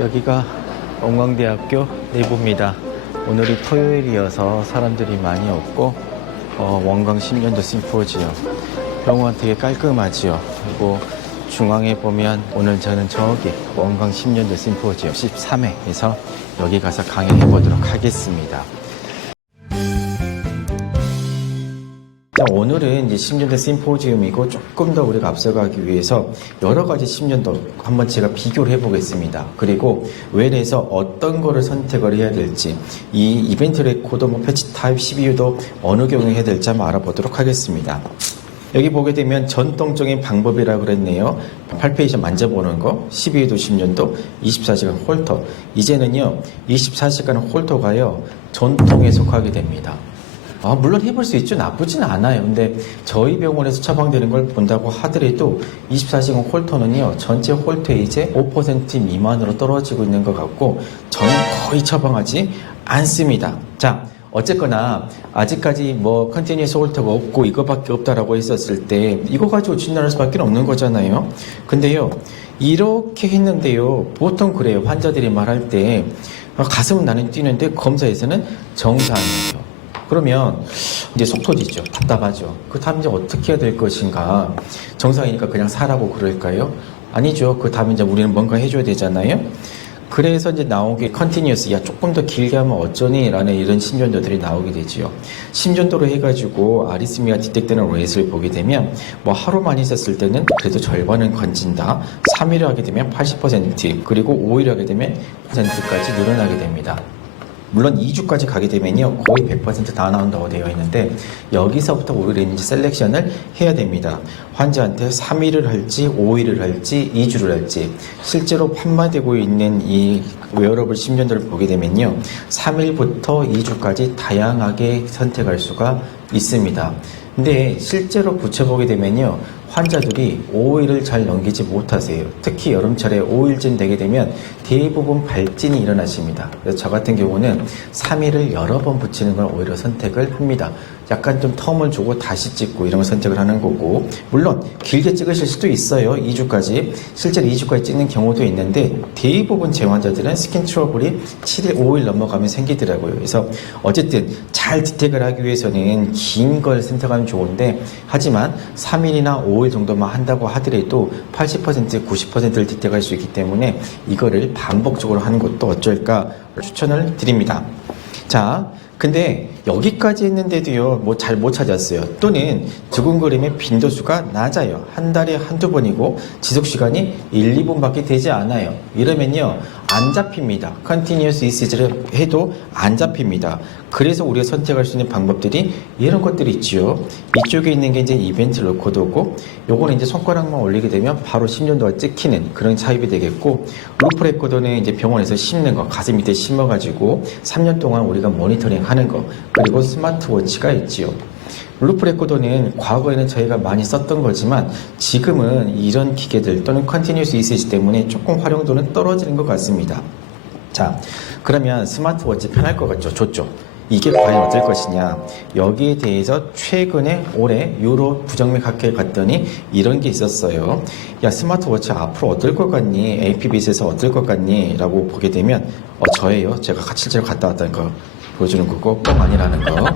여기가 원광대학교 내부입니다. 오늘이 토요일이어서 사람들이 많이 없고 원광 10년도 심포지엄. 병원 되게 깔끔하지요. 그리고 중앙에 보면 오늘 저는 저기 원광 10년도 심포지엄 13회에서 여기 가서 강연해 보도록 하겠습니다. 자, 오늘은 이제 10년도 심포지엄이고 조금 더 우리가 앞서가기 위해서 여러 가지 10년도 한번 제가 비교를 해보겠습니다. 그리고 웰에서 어떤 거를 선택을 해야 될지, 이 이벤트 레코더, 패치 타입 CPU도 어느 경우에 해야 될지 한번 알아보도록 하겠습니다. 여기 보게 되면 전통적인 방법이라고 그랬네요. 8페이지 만져보는 거, 12도 10년도, 24시간 홀터. 이제는요, 24시간 홀터가요, 전통에 속하게 됩니다. 물론 해볼 수 있죠. 나쁘진 않아요. 근데 저희 병원에서 처방되는 걸 본다고 하더라도 24시간 홀터는요, 전체 홀터의 이제 5% 미만으로 떨어지고 있는 것 같고, 저는 거의 처방하지 않습니다. 자, 어쨌거나 아직까지 컨티뉴어스 홀터가 없고 이거밖에 없다라고 했었을 때 이거 가지고 진단할 수밖에 없는 거잖아요. 근데요, 이렇게 했는데요, 보통 그래요. 환자들이 말할 때 가슴은 나는 뛰는데 검사에서는 정상이에요. 그러면 이제 속 터지죠. 답답하죠. 그 다음 이제 어떻게 해야 될 것인가. 정상이니까 그냥 사라고 그럴까요? 아니죠. 그 다음에 이제 우리는 뭔가 해줘야 되잖아요. 그래서 이제 나온 게 컨티뉴어스, 야 조금 더 길게 하면 어쩌니? 라는 이런 심전도들이 나오게 되지요. 심전도로 해가지고 아리스미아 디텍트는 레이스를 보게 되면 하루만 있었을 때는 그래도 절반은 건진다. 3일을 하게 되면 80%, 그리고 5일을 하게 되면 100%까지 늘어나게 됩니다. 물론 2주까지 가게 되면요, 거의 100% 다 나온다고 되어 있는데, 여기서부터 우리는 이제 셀렉션을 해야 됩니다. 환자한테 3일을 할지 5일을 할지 2주를 할지. 실제로 판매되고 있는 이 웨어러블 10년도를 보게 되면요, 3일부터 2주까지 다양하게 선택할 수가 있습니다. 근데 실제로 붙여보게 되면요, 환자들이 5일을 잘 넘기지 못하세요. 특히 여름철에 5일쯤 되게 되면 대부분 발진이 일어나십니다. 그래서 저 같은 경우는 3일을 여러 번 붙이는 걸 오히려 선택을 합니다. 약간 좀 텀을 주고 다시 찍고 이런 걸 선택을 하는 거고, 물론 길게 찍으실 수도 있어요. 2주까지. 실제로 2주까지 찍는 경우도 있는데, 대부분 제 환자들은 스킨 트러블이 7일, 5일 넘어가면 생기더라고요. 그래서 어쨌든 잘 디텍을 하기 위해서는 긴 걸 선택하면 좋은데, 하지만 3일이나 5일 정도만 한다고 하더라도 80%, 90%를 디텍할 수 있기 때문에 이거를 반복적으로 하는 것도 어쩔까 추천을 드립니다. 자, 근데 여기까지 했는데도요, 잘 못 찾았어요. 또는 두근거림의 빈도수가 낮아요. 한 달에 한두 번이고 지속시간이 1, 2분밖에 되지 않아요. 이러면요, 안 잡힙니다. 컨티뉴어스 ECG를 해도 안 잡힙니다. 그래서 우리가 선택할 수 있는 방법들이 이런 것들이 있지요. 이쪽에 있는 게 이제 이벤트 레코더고, 요거는 이제 손가락만 올리게 되면 바로 10년도가 찍히는 그런 타입이 되겠고, 루프 레코더는 이제 병원에서 심는 거, 가슴 밑에 심어가지고 3년 동안 우리가 모니터링 하는 거, 그리고 스마트워치가 있지요. 루프 레코더는 과거에는 저희가 많이 썼던 거지만 지금은 이런 기계들 또는 컨티뉴어스 ECG 때문에 조금 활용도는 떨어지는 것 같습니다. 자, 그러면 스마트워치 편할 것 같죠? 좋죠? 이게 과연 어떨 것이냐. 여기에 대해서 최근에 올해 유로 부정맥 학회에 갔더니 이런 게 있었어요. 야, 스마트워치 앞으로 어떨 것 같니? APB에서 어떨 것 같니? 라고 보게 되면 저예요. 제가 실제로 갔다 왔다는 거 보여주는 거고, 뻥 아니라는 거.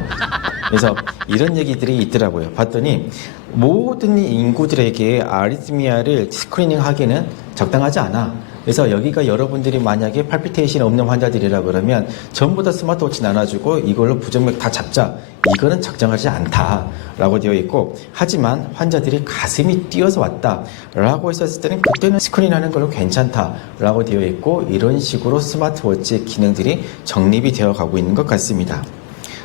그래서 이런 얘기들이 있더라고요. 봤더니 모든 인구들에게 아리스미아를 스크리닝 하기는 적당하지 않아. 그래서 여기가 여러분들이 만약에 팔피테이션이 없는 환자들이라 그러면 전부 다 스마트워치 나눠주고 이걸로 부정맥 다 잡자, 이거는 적정하지 않다라고 되어 있고, 하지만 환자들이 가슴이 뛰어서 왔다라고 했었을 때는 그때는 스크린하는 걸로 괜찮다라고 되어 있고, 이런 식으로 스마트워치의 기능들이 정립이 되어 가고 있는 것 같습니다.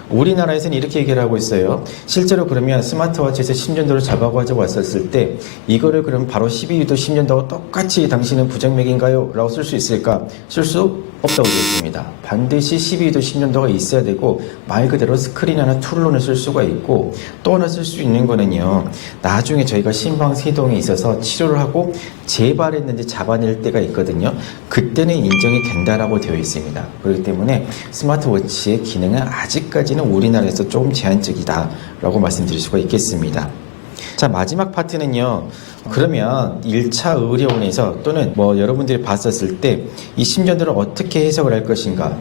우리나라에서는 이렇게 얘기를 하고 있어요. 실제로 그러면 스마트워치에서 10년도를 잡아가지고 왔었을 때 이거를 그럼 바로 12유도 10년도와 똑같이 당신은 부정맥인가요? 라고 쓸 수 있을까? 쓸 수 없다고 되어 있습니다. 반드시 12유도 10년도가 있어야 되고, 말 그대로 스크린이나 툴론을 쓸 수가 있고, 또 하나 쓸 수 있는 거는요, 나중에 저희가 심방세동에 있어서 치료를 하고 재발했는지 잡아낼 때가 있거든요. 그때는 인정이 된다라고 되어 있습니다. 그렇기 때문에 스마트워치의 기능은 아직까지는 우리나라에서 조금 제한적이다 라고 말씀드릴 수가 있겠습니다. 자, 마지막 파트는요. 그러면 1차 의료원에서 또는 뭐 여러분들이 봤었을 때 이 10년도를 어떻게 해석을 할 것인가?